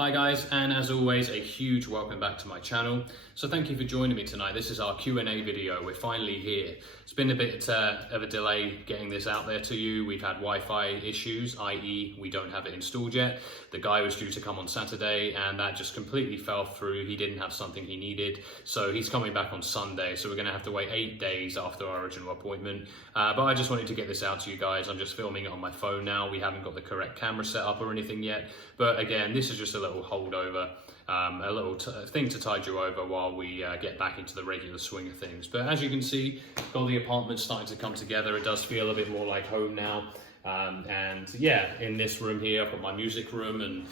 Hi guys, and as always, a huge welcome back to my channel. So thank you for joining me tonight. This is our Q&A video. We're finally here. It's been a bit of a delay getting this out there to you. We've had Wi-Fi issues, i.e. we don't have it installed yet. The guy was due to come on Saturday and that just completely fell through. He didn't have something he needed. So he's coming back on Sunday. So we're gonna have to wait 8 days after our original appointment. But I just wanted to get this out to you guys. I'm just filming it on my phone now. We haven't got the correct camera set up or anything yet. But again, this is just a little holdover, a little thing to tide you over while we get back into the regular swing of things. But as you can see, got the apartment starting to come together. It does feel a bit more like home now. And yeah, in this room here, I've got my music room, and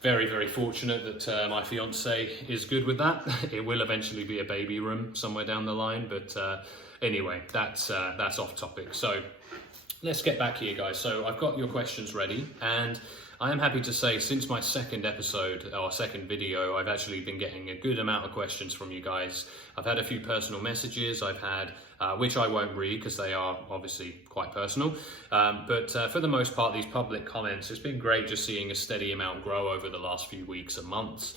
very, very fortunate that my fiance is good with that. It will eventually be a baby room somewhere down the line, but anyway, that's off topic. So let's get back here, guys. So I've got your questions ready, and I am happy to say since my second episode or second video, I've actually been getting a good amount of questions from you guys. I've had a few personal messages I've had, which I won't read because they are obviously quite personal. But for the most part, these public comments, it's been great just seeing a steady amount grow over the last few weeks and months,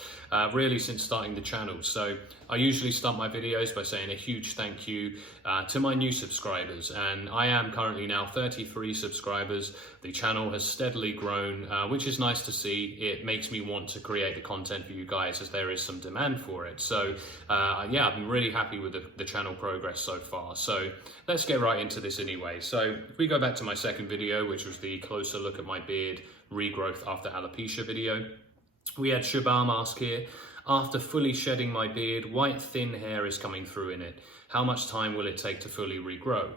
really since starting the channel. So I usually start my videos by saying a huge thank you to my new subscribers. And I am currently now 33 subscribers. The channel has steadily grown, which is nice to see. It makes me want to create the content for you guys as there is some demand for it. So yeah, I've been really happy with the channel progress so far. So let's get right into this anyway. So if we go back to my second video, which was the closer look at my beard regrowth after alopecia video, we had Shabam ask here, after fully shedding my beard, white thin hair is coming through in it. How much time will it take to fully regrow?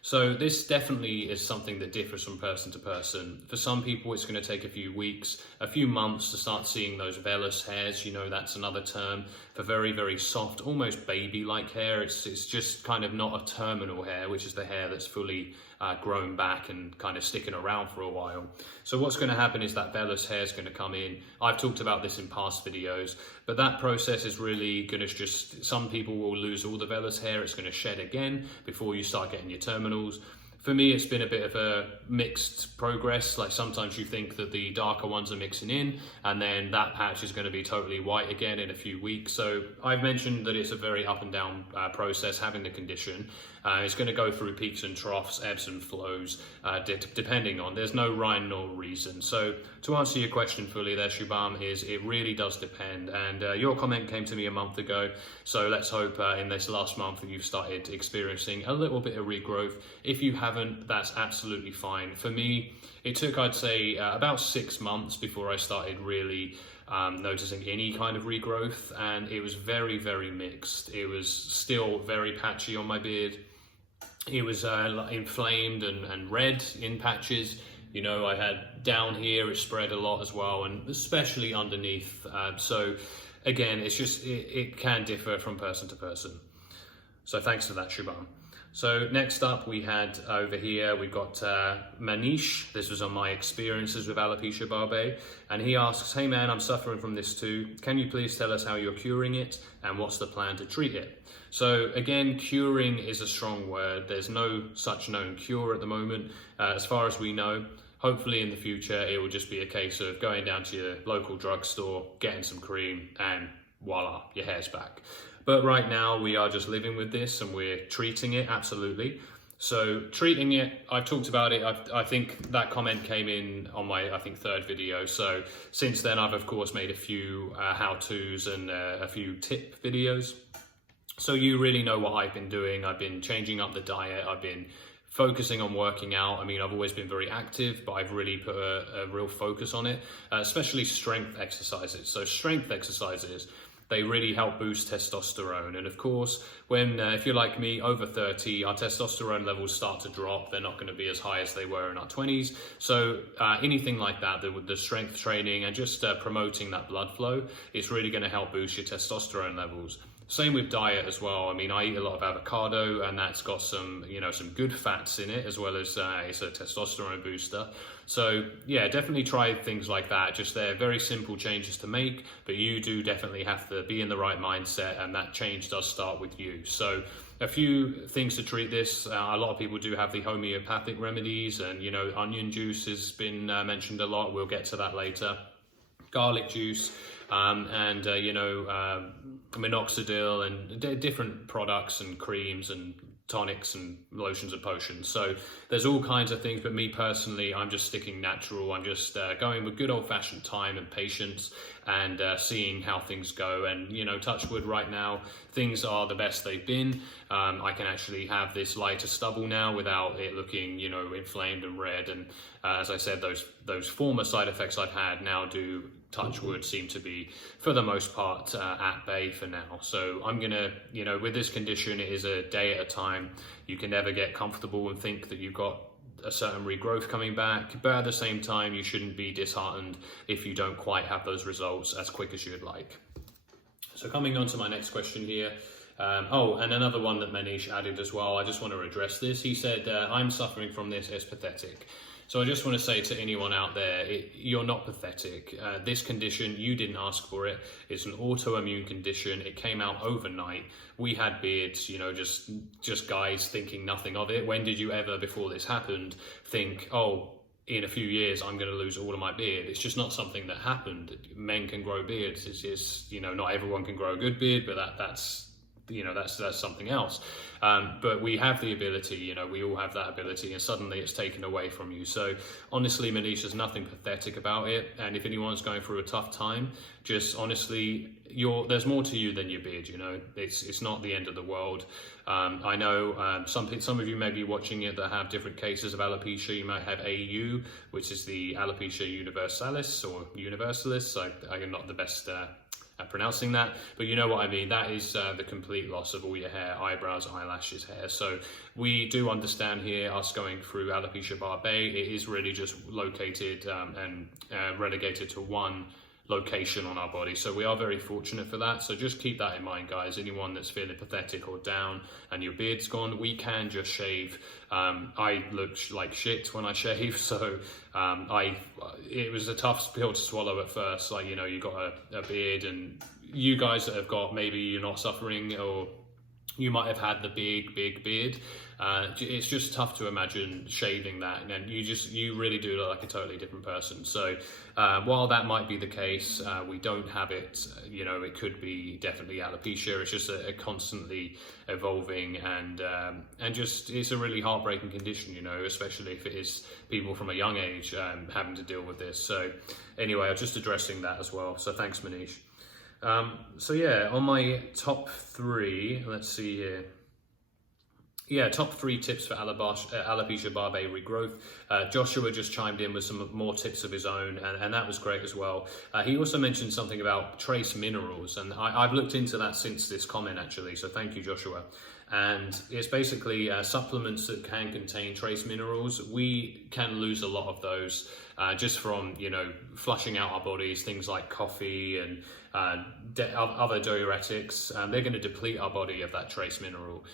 So this definitely is something that differs from person to person. For some people, it's going to take a few weeks, a few months to start seeing those vellus hairs. You know, that's another term for very, very soft, almost baby-like hair. It's just kind of not a terminal hair, which is the hair that's fully grown back and kind of sticking around for a while. So what's going to happen is that vellus hair is going to come in. I've talked about this in past videos, but that process is really going to just, some people will lose all the vellus hair. It's going to shed again before you start getting your terminals. For me, it's been a bit of a mixed progress. Like sometimes you think that the darker ones are mixing in and then that patch is going to be totally white again in a few weeks. So I've mentioned that it's a very up and down process having the condition. It's going to go through peaks and troughs, ebbs and flows, depending on, there's no rhyme nor reason. So to answer your question fully there, Shubham, is it really does depend. And your comment came to me a month ago. So let's hope in this last month that you've started experiencing a little bit of regrowth. If you haven't, that's absolutely fine. For me, it took, I'd say, about 6 months before I started really noticing any kind of regrowth, and it was very, very mixed. It was still very patchy on my beard. It was inflamed and red in patches. You know, I had down here, it spread a lot as well, and especially underneath. So again, it's just, it can differ from person to person. So thanks for that, Shubham. So next up we had over here, we've got Manish. This was on my experiences with Alopecia Barbae. And he asks, hey man, I'm suffering from this too. Can you please tell us how you're curing it and what's the plan to treat it? So again, curing is a strong word. There's no such known cure at the moment. As far as we know, hopefully in the future, it will just be a case of going down to your local drugstore, getting some cream, and voila, your hair's back. But right now we are just living with this and we're treating it, absolutely. So treating it, I've talked about it. I think that comment came in on my, I think, third video. So since then, I've of course made a few how-tos and a few tip videos. So you really know what I've been doing. I've been changing up the diet. I've been focusing on working out. I mean, I've always been very active, but I've really put a real focus on it, especially strength exercises. So strength exercises, they really help boost testosterone. And of course, when, if you're like me, over 30, our testosterone levels start to drop. They're not going to be as high as they were in our 20s. So anything like that, the strength training and just promoting that blood flow, it's really going to help boost your testosterone levels. Same with diet as well. I mean, I eat a lot of avocado and that's got some, you know, some good fats in it, as well as it's a testosterone booster. So yeah, definitely try things like that. Just they're very simple changes to make, but you do definitely have to be in the right mindset, and that change does start with you. So a few things to treat this. A lot of people do have the homeopathic remedies, and you know, onion juice has been mentioned a lot. We'll get to that later. garlic juice, and minoxidil, and different products and creams and tonics and lotions and potions. So there's all kinds of things, but me personally, I'm just sticking natural. I'm just going with good old-fashioned time and patience, and seeing how things go. And touch wood, right now things are the best they've been. I can actually have this lighter stubble now without it looking inflamed and red, and as I said, those former side effects I've had now do, touch wood, seem to be for the most part at bay for now. So I'm gonna, with this condition, it is a day at a time. You can never get comfortable and think that you've got a certain regrowth coming back, but at the same time, you shouldn't be disheartened if you don't quite have those results as quick as you'd like. So coming on to my next question here. And another one that Manish added as well, I just want to address this. He said, I'm suffering from this, it's pathetic. So I just want to say to anyone out there, you're not pathetic. This condition, you didn't ask for it. It's an autoimmune condition. It came out overnight. We had beards, just guys thinking nothing of it. When did you ever, before this happened, think, oh, in a few years, I'm going to lose all of my beard? It's just not something that happened. Men can grow beards. It's just, not everyone can grow a good beard, but that's something else. But we have the ability, we all have that ability, and suddenly it's taken away from you. So honestly, Manish, there's nothing pathetic about it. And if anyone's going through a tough time, just honestly, there's more to you than your beard. It's not the end of the world. I know some of you may be watching it that have different cases of alopecia. You might have AU, which is the alopecia universalis or universalis. So I'm not the best at pronouncing that, but you know what I mean. That is the complete loss of all your hair, eyebrows, eyelashes, hair. So we do understand here, us going through alopecia barbae, it is really just located and relegated to one location on our body. So we are very fortunate for that. So just keep that in mind, guys. Anyone that's feeling pathetic or down and your beard's gone, we can just shave. I look like shit when I shave, so it was a tough pill to swallow at first. Like, you got a beard, and you guys that have got, maybe you're not suffering, or you might have had the big beard. It's just tough to imagine shaving that, and then you really do look like a totally different person. So while that might be the case, we don't have it. It could be definitely alopecia. It's just a constantly evolving, and just, it's a really heartbreaking condition, especially if it is people from a young age having to deal with this. So anyway, I'm just addressing that as well. So thanks, Manish. So yeah, on my top 3, let's see here. Yeah, top 3 tips for alopecia barbae regrowth. Joshua just chimed in with some more tips of his own, and that was great as well. He also mentioned something about trace minerals, and I've looked into that since this comment, actually, so thank you, Joshua. And it's basically supplements that can contain trace minerals. We can lose a lot of those just from, flushing out our bodies, things like coffee and other diuretics. They're going to deplete our body of that trace mineral.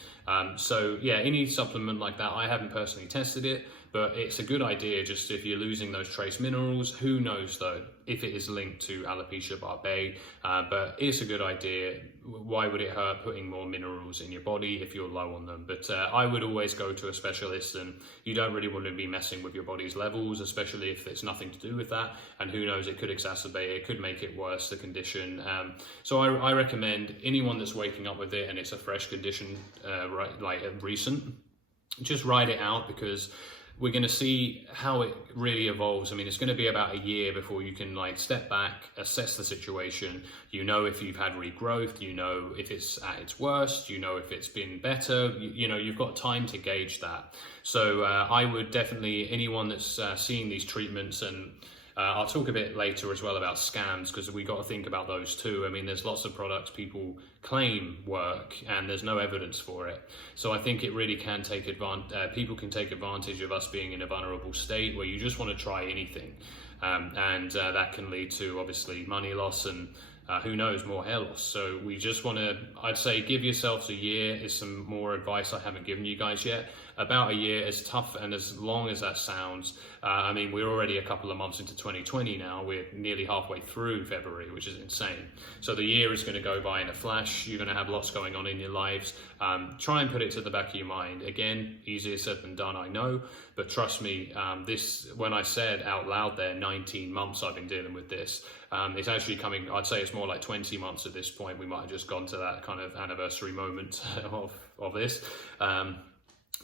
So yeah, any supplement like that, I haven't personally tested it, but it's a good idea. Just if you're losing those trace minerals, who knows though if it is linked to alopecia barbae, but it's a good idea. Why would it hurt putting more minerals in your body if you're low on them? But I would always go to a specialist, and you don't really want to be messing with your body's levels, especially if it's nothing to do with that, and who knows, it could exacerbate it, could make it worse, the condition. So I recommend anyone that's waking up with it and it's a fresh condition, recent, just ride it out, because we're going to see how it really evolves. I mean, it's going to be about a year before you can step back, assess the situation. If you've had regrowth, if it's at its worst, if it's been better, you've got time to gauge that. So I would definitely, anyone that's seeing these treatments, and I'll talk a bit later as well about scams, because we got to think about those too. I mean, there's lots of products people claim work and there's no evidence for it. So I think it really can take people can take advantage of us being in a vulnerable state where you just want to try anything. And that can lead to obviously money loss and who knows, more hair loss. So we just want to, I'd say, give yourselves a year is some more advice I haven't given you guys yet. about a year, as tough and as long as that sounds. I mean, we're already a couple of months into 2020 now. We're nearly halfway through February, which is insane. So the year is going to go by in a flash. You're going to have lots going on in your lives. Try and put it to the back of your mind. Again, easier said than done, I know, but trust me, when I said out loud there, 19 months I've been dealing with this, it's actually coming, I'd say it's more like 20 months at this point. We might have just gone to that kind of anniversary moment of this.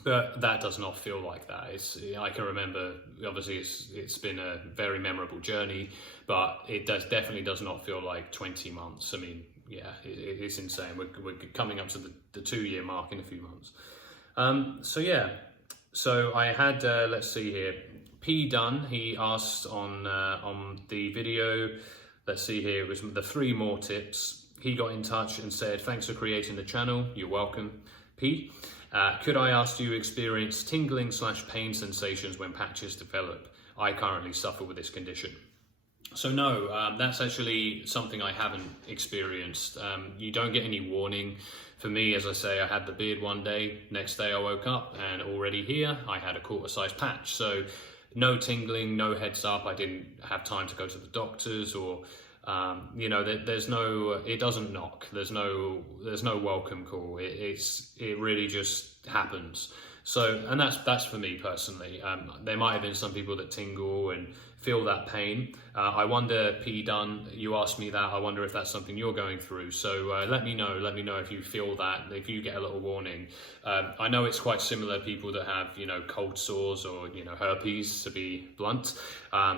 But that does not feel like that. I can remember, obviously it's been a very memorable journey, but it definitely does not feel like 20 months. I mean, yeah, it's insane. We're coming up to the 2-year mark in a few months. So I had, let's see here, P Dunn, he asked on the video, let's see here, it was the 3 more tips. He got in touch and said, thanks for creating the channel. You're welcome, P. Could I ask, do you experience tingling/pain sensations when patches develop? I currently suffer with this condition. So no, that's actually something I haven't experienced. You don't get any warning. For me, as I say, I had the beard one day, next day I woke up and already here I had a quarter-sized patch. So no tingling, no heads up. I didn't have time to go to the doctors or there's no, it doesn't knock. There's no welcome call. It really just happens. So, and that's for me personally. There might have been some people that tingle and feel that pain. I wonder, P Dunn, you asked me that. I wonder if that's something you're going through. So let me know if you feel that, if you get a little warning. I know it's quite similar. People that have, cold sores or, herpes, to be blunt,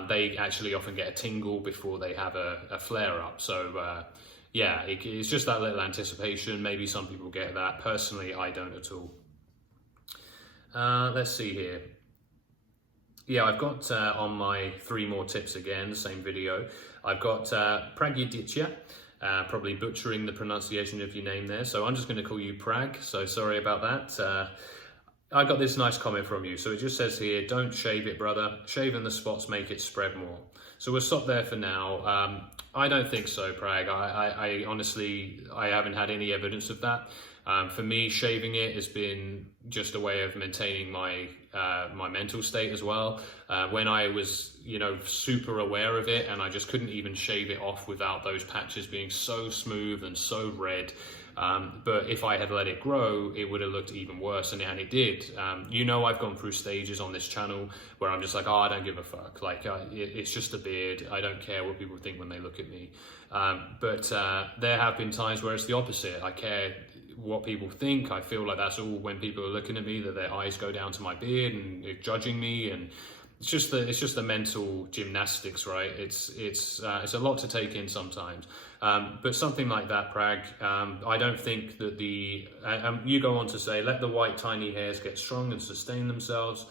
they actually often get a tingle before they have a flare up. So yeah, it's just that little anticipation. Maybe some people get that. Personally, I don't at all. Let's see here. Yeah, I've got on my 3 more tips again, same video. I've got Pragyaditya, probably butchering the pronunciation of your name there. So I'm just going to call you Prag. So sorry about that. I got this nice comment from you. So it just says here, don't shave it, brother. Shaving the spots make it spread more. So we'll stop there for now. I don't think so, Prag. I honestly, I haven't had any evidence of that. For me, shaving it has been just a way of maintaining my my mental state as well. When I was, super aware of it and I just couldn't even shave it off without those patches being so smooth and so red. But if I had let it grow, it would have looked even worse, and it did. I've gone through stages on this channel where I'm just like, oh, I don't give a fuck. Like, it's just a beard. I don't care what people think when they look at me. But there have been times where it's the opposite. I care what people think. I feel like that's all when people are looking at me, that their eyes go down to my beard and they're judging me, and it's just the mental gymnastics, right? It's a lot to take in sometimes. But something like that, Prag, I don't think that you go on to say, let the white tiny hairs get strong and sustain themselves.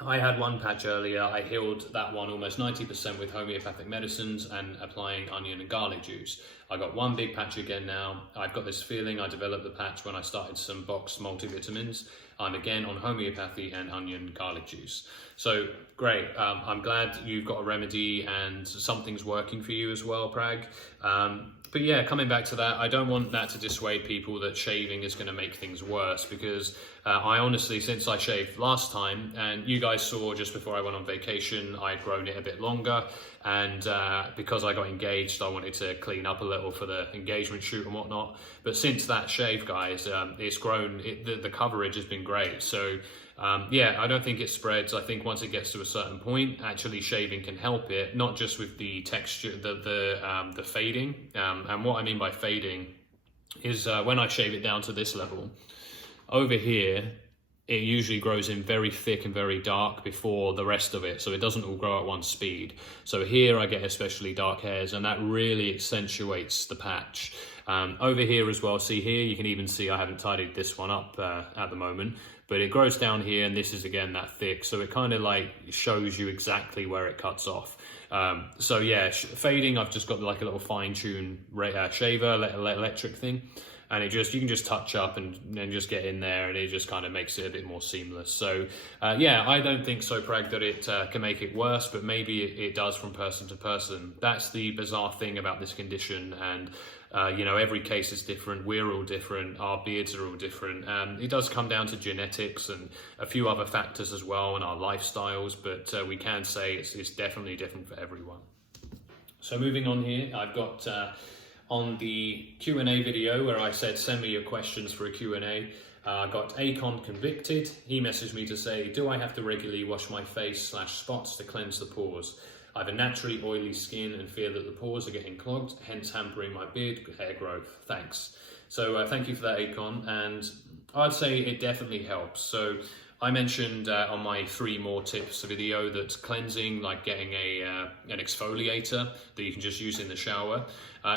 I had one patch earlier. I healed that one almost 90% with homeopathic medicines and applying onion and garlic juice. I got one big patch again now. I've got this feeling I developed the patch when I started some boxed multivitamins. I'm again on homeopathy and onion garlic juice. So great. I'm glad you've got a remedy and something's working for you as well, Prag. But yeah, coming back to that, I don't want that to dissuade people that shaving is going to make things worse, because I honestly, since I shaved last time, and you guys saw just before I went on vacation, I'd grown it a bit longer, and because I got engaged, I wanted to clean up a little for the engagement shoot and whatnot. But since that shave, guys, it's grown, the coverage has been great. So yeah, I don't think it spreads. I think once it gets to a certain point, actually shaving can help it, not just with the texture, the fading. And what I mean by fading is when I shave it down to this level, over here, it usually grows in very thick and very dark before the rest of it, so it doesn't all grow at one speed. So here I get especially dark hairs, and that really accentuates the patch. Over here as well, see here, you can even see I haven't tidied this one up at the moment, but it grows down here, and this is again that thick, so it kind of like shows you exactly where it cuts off. So yeah, fading, I've just got like a little fine-tune shaver, electric thing. and you can just touch up and just get in there, and it just kind of makes it a bit more seamless. So yeah, I don't think so, Prag, that it can make it worse, but maybe it does from person to person. That's the bizarre thing about this condition, and you know, every case is different. We're all different. Our beards are all different. It does come down to genetics and a few other factors as well, and our lifestyles, but we can say it's definitely different for everyone. So moving on here, I've got on the Q&A video where I said send me your questions for a Q&A, I got Akon Convicted. He messaged me to say, do I have to regularly wash my face / spots to cleanse the pores? I have a naturally oily skin and fear that the pores are getting clogged, hence hampering my beard hair growth. Thanks. So thank you for that, Akon. And I'd say it definitely helps. So I mentioned on my 3 more tips video that cleansing, like getting an exfoliator that you can just use in the shower,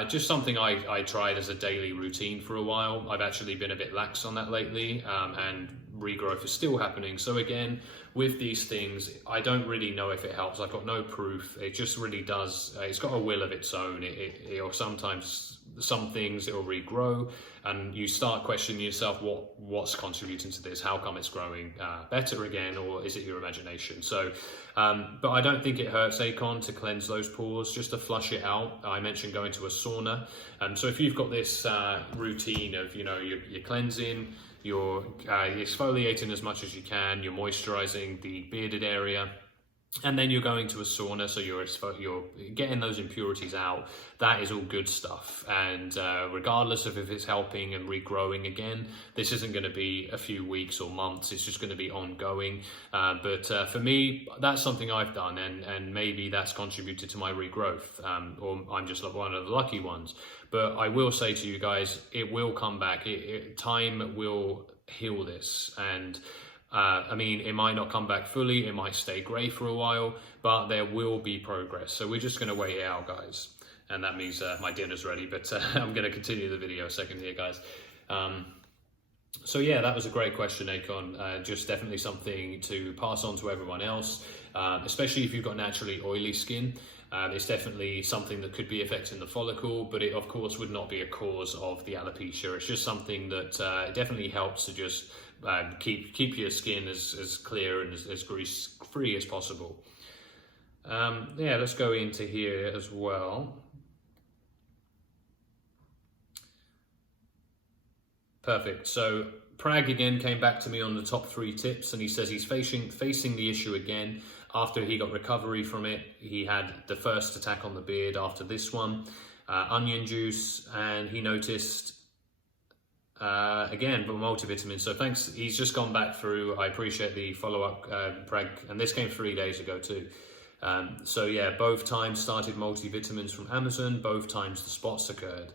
just something I tried as a daily routine for a while. I've actually been a bit lax on that lately, and regrowth is still happening. So again, with these things, I don't really know if it helps. I've got no proof. It just really does. It's got a will of its own. It'll sometimes, some things it'll regrow, and you start questioning yourself, what's contributing to this? How come it's growing better again, or is it your imagination? So, but I don't think it hurts, Akon, to cleanse those pores, just to flush it out. I mentioned going to a sauna. So if you've got this routine of, you know, you're cleansing, you're exfoliating as much as you can, you're moisturizing the bearded area, and then you're going to a sauna, so you're getting those impurities out. That is all good stuff. And regardless of if it's helping and regrowing again, this isn't going to be a few weeks or months. It's just going to be ongoing. But for me, that's something I've done, and maybe that's contributed to my regrowth, or I'm just one of the lucky ones. But I will say to you guys, it will come back. Time will heal this, and I mean, it might not come back fully, it might stay grey for a while, but there will be progress. So we're just going to wait it out, guys. And that means my dinner's ready, but I'm going to continue the video a second here, guys. So yeah, that was a great question, Akon. Just definitely something to pass on to everyone else, especially if you've got naturally oily skin. It's definitely something that could be affecting the follicle, but it of course would not be a cause of the alopecia. It's just something that definitely helps to just keep your skin as clear and as grease free as possible. Yeah, let's go into here as well. Perfect. So Prag again came back to me on the top 3 tips, and he says he's facing the issue again after he got recovery from it. He had the first attack on the beard after this one, onion juice, and he noticed again, but multivitamins. So thanks. He's just gone back through. I appreciate the follow-up, Prag, and this came 3 days ago too. So yeah, both times started multivitamins from Amazon. Both times the spots occurred.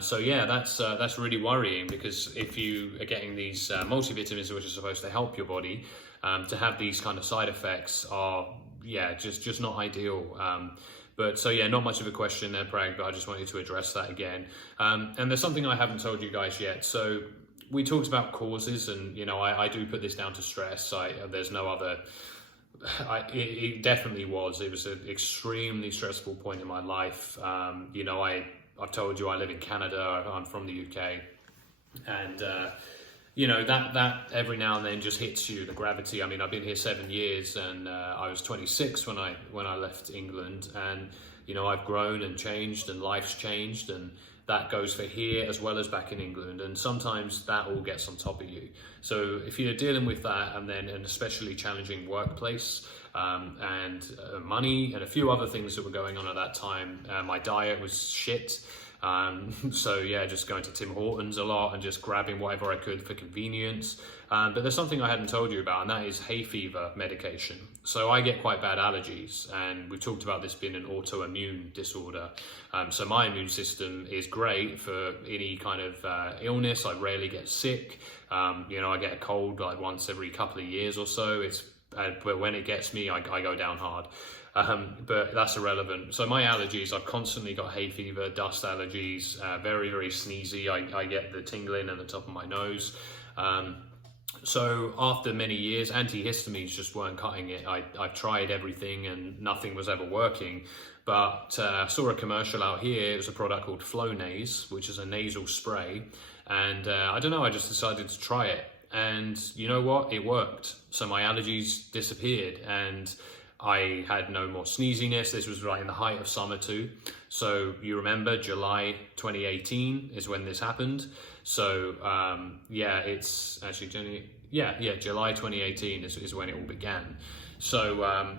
So yeah, that's really worrying, because if you are getting these multivitamins, which are supposed to help your body, to have these kind of side effects are, yeah, just not ideal. But so yeah, not much of a question there, Prag, but I just wanted to address that again. And there's something I haven't told you guys yet. So we talked about causes, and you know, I do put this down to stress. There's no other. It definitely was. It was an extremely stressful point in my life. You know, I've told you I live in Canada. I'm from the UK, and you know, that every now and then just hits you, the gravity. I mean, I've been here 7 years, and I was 26 when I left England, and you know, I've grown and changed, and life's changed, and that goes for here as well as back in England, and sometimes that all gets on top of you. So if you're dealing with that, and then an especially challenging workplace, and money, and a few other things that were going on at that time, my diet was shit. So yeah, just going to Tim Hortons a lot and just grabbing whatever I could for convenience. But there's something I hadn't told you about, and that is hay fever medication. So I get quite bad allergies, and we've talked about this being an autoimmune disorder. So my immune system is great for any kind of illness. I rarely get sick. You know, I get a cold like once every couple of years or so. But when it gets me, I go down hard. But that's irrelevant. So my allergies, I've constantly got hay fever, dust allergies, very, very sneezy. I get the tingling at the top of my nose. So after many years, antihistamines just weren't cutting it. I've tried everything and nothing was ever working. But I saw a commercial out here. It was a product called Flonase, which is a nasal spray. And I don't know, I just decided to try it. And you know what? It worked. So my allergies disappeared and I had no more sneeziness. This was right in the height of summer too. So you remember July 2018 is when this happened. So yeah, it's actually July 2018 is when it all began. So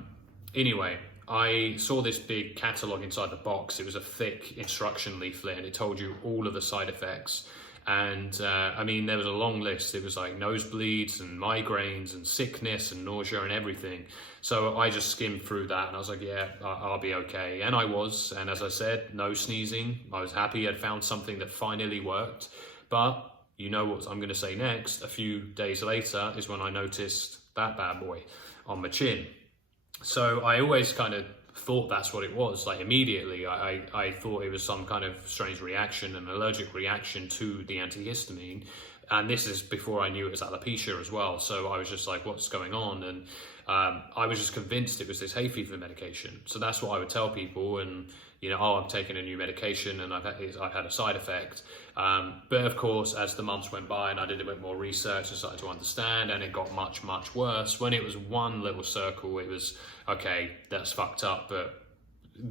anyway, I saw this big catalog inside the box. It was a thick instruction leaflet and it told you all of the side effects. And I mean, there was a long list. It was like nosebleeds and migraines and sickness and nausea and everything. So I just skimmed through that and I was like, yeah, I'll be okay. And I was. And as I said, no sneezing. I was happy I'd found something that finally worked. But you know what I'm going to say next. A few days later is when I noticed that bad boy on my chin. So I always kind of thought that's what it was. Like immediately I thought it was some kind of strange reaction, an allergic reaction to the antihistamine. And this is before I knew it was alopecia as well. So I was just like, what's going on? And I was just convinced it was this hay fever medication. So that's what I would tell people. And you know, oh, I'm taking a new medication and I've had a side effect. But of course, as the months went by and I did a bit more research and started to understand, and it got much, much worse. When it was one little circle, it was, okay, that's fucked up. But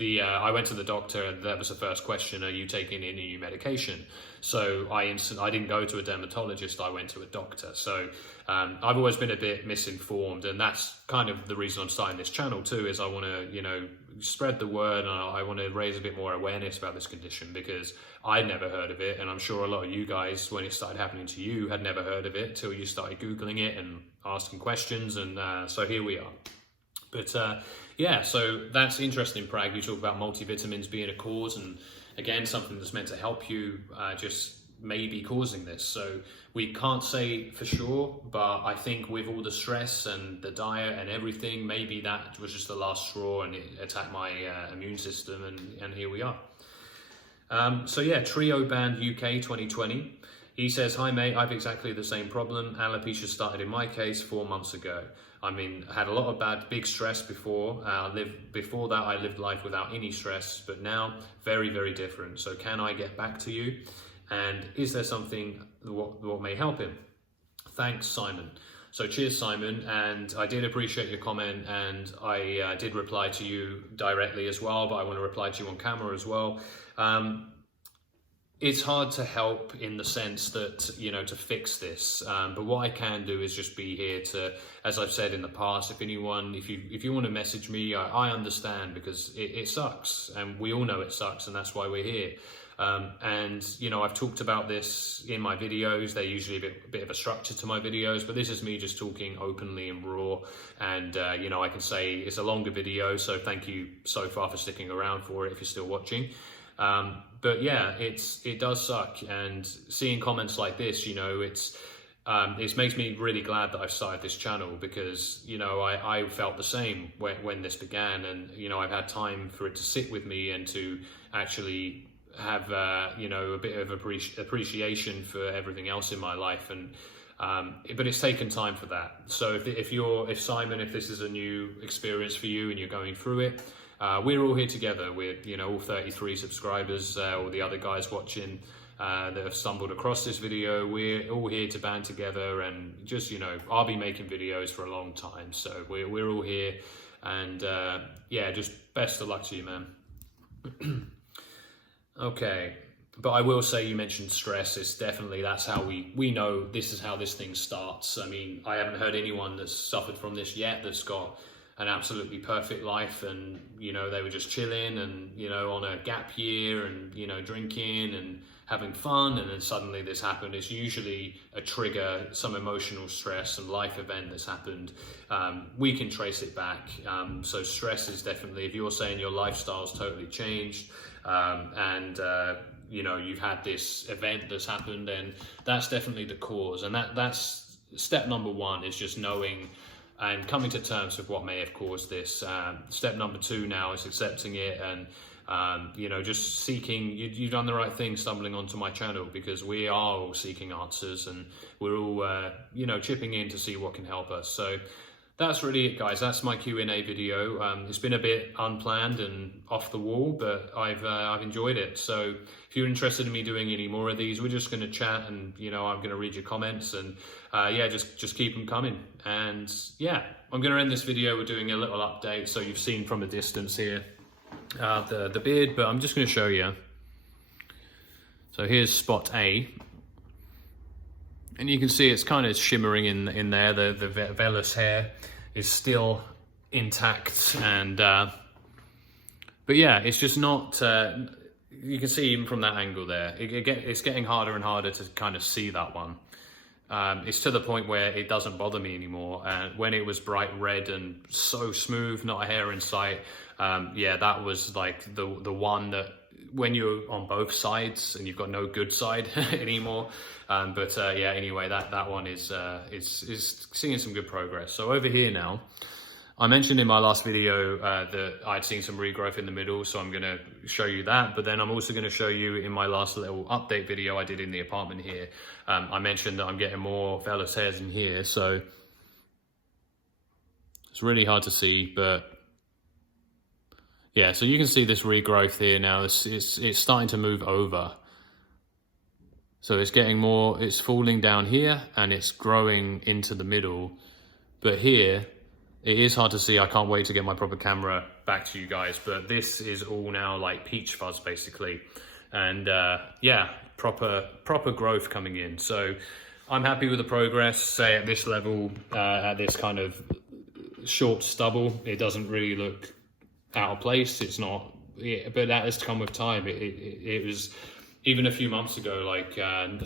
I went to the doctor and that was the first question, are you taking any new medication? So I didn't go to a dermatologist, I went to a doctor. So I've always been a bit misinformed, and that's kind of the reason I'm starting this channel too, is I want to, you know, spread the word, and I want to raise a bit more awareness about this condition, because I'd never heard of it, and I'm sure a lot of you guys, when it started happening to you, had never heard of it till you started Googling it and asking questions, and so here we are. But yeah, so that's interesting, Prag. You talk about multivitamins being a cause, and again, something that's meant to help you just may be causing this. So we can't say for sure, but I think with all the stress and the diet and everything, maybe that was just the last straw and it attacked my immune system, and here we are. So yeah, Trio Band UK 2020. He says, hi mate, I've exactly the same problem. Alopecia started in my case 4 months ago. I mean, I had a lot of big stress before. Before that, I lived life without any stress, but now very, very different. So can I get back to you? And is there something what may help him? Thanks, Simon. So cheers, Simon. And I did appreciate your comment, and I did reply to you directly as well, but I want to reply to you on camera as well. It's hard to help in the sense that, you know, to fix this. But what I can do is just be here to, as I've said in the past, if you want to message me, I understand, because it sucks, and we all know it sucks, and that's why we're here. And, you know, I've talked about this in my videos. They're usually a bit of a structure to my videos, but this is me just talking openly and raw. And, you know, I can say it's a longer video, so thank you so far for sticking around for it if you're still watching. But yeah, it does suck, and seeing comments like this, you know, it makes me really glad that I've started this channel, because, you know, I felt the same when this began, and, you know, I've had time for it to sit with me and to actually have, you know, a bit of appreciation for everything else in my life. And, but it's taken time for that. So if Simon, if this is a new experience for you and you're going through it, we're all here together. We're, you know, all 33 subscribers, all the other guys watching that have stumbled across this video. We're all here to band together, and just, you know, I'll be making videos for a long time. So we're all here, and yeah, just best of luck to you, man. Okay, but I will say, you mentioned stress. It's definitely, that's how we know this is how this thing starts. I mean, I haven't heard anyone that's suffered from this yet that's got an absolutely perfect life, and, you know, they were just chilling and, you know, on a gap year and, you know, drinking and having fun, and then suddenly this happened. It's usually a trigger, some emotional stress and life event that's happened. We can trace it back. So stress is definitely, if you're saying your lifestyle's totally changed, and you know, you've had this event that's happened, and that's definitely the cause. And that's step number one, is just knowing and coming to terms with what may have caused this. Step number two now is accepting it, and you know, just seeking. You've done the right thing stumbling onto my channel, because we are all seeking answers, and we're all you know, chipping in to see what can help us. So that's really it, guys. That's my Q&A video. It's been a bit unplanned and off the wall, but I've enjoyed it. So if you're interested in me doing any more of these, we're just going to chat, and I'm going to read your comments, and yeah, just keep them coming. And yeah, I'm going to end this video with doing a little update. So you've seen from a distance here the beard, but I'm just going to show you. So here's spot A, and you can see it's kind of shimmering in there. The vellus hair is still intact, and but yeah, it's just not. You can see even from that angle there, it's getting harder and harder to kind of see that one. It's to the point where it doesn't bother me anymore. And when it was bright red and so smooth, not a hair in sight, yeah, that was like the one that when you're on both sides and you've got no good side anymore. But yeah, anyway, that one is seeing some good progress. So over here now, I mentioned in my last video that I'd seen some regrowth in the middle, so I'm going to show you that. But then I'm also going to show you in my last little update video I did in the apartment here, I mentioned that I'm getting more vellus hairs in here. So it's really hard to see, but yeah, so you can see this regrowth here now. It's starting to move over. So it's getting more, it's falling down here and it's growing into the middle. But here, it is hard to see. I can't wait to get my proper camera back to you guys. But this is all now like peach fuzz basically. And yeah, proper growth coming in. So I'm happy with the progress, say at this level, at this kind of short stubble. It doesn't really look out of place. It's not, yeah, but that has come with time. It was even a few months ago, like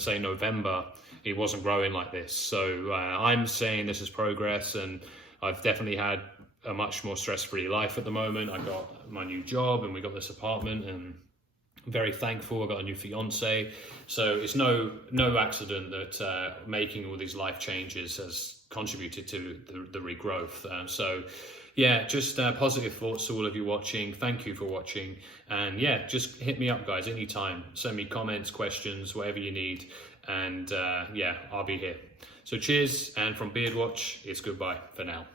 say November, it wasn't growing like this. So I'm saying this is progress, and I've definitely had a much more stress-free life at the moment. I got my new job and we got this apartment, and I'm very thankful. I got a new fiance. So it's no accident that making all these life changes has contributed to the regrowth. So yeah, just positive thoughts to all of you watching. Thank you for watching. And yeah, just hit me up, guys, anytime. Send me comments, questions, whatever you need. And yeah, I'll be here. So cheers, and from Beardwatch, it's goodbye for now.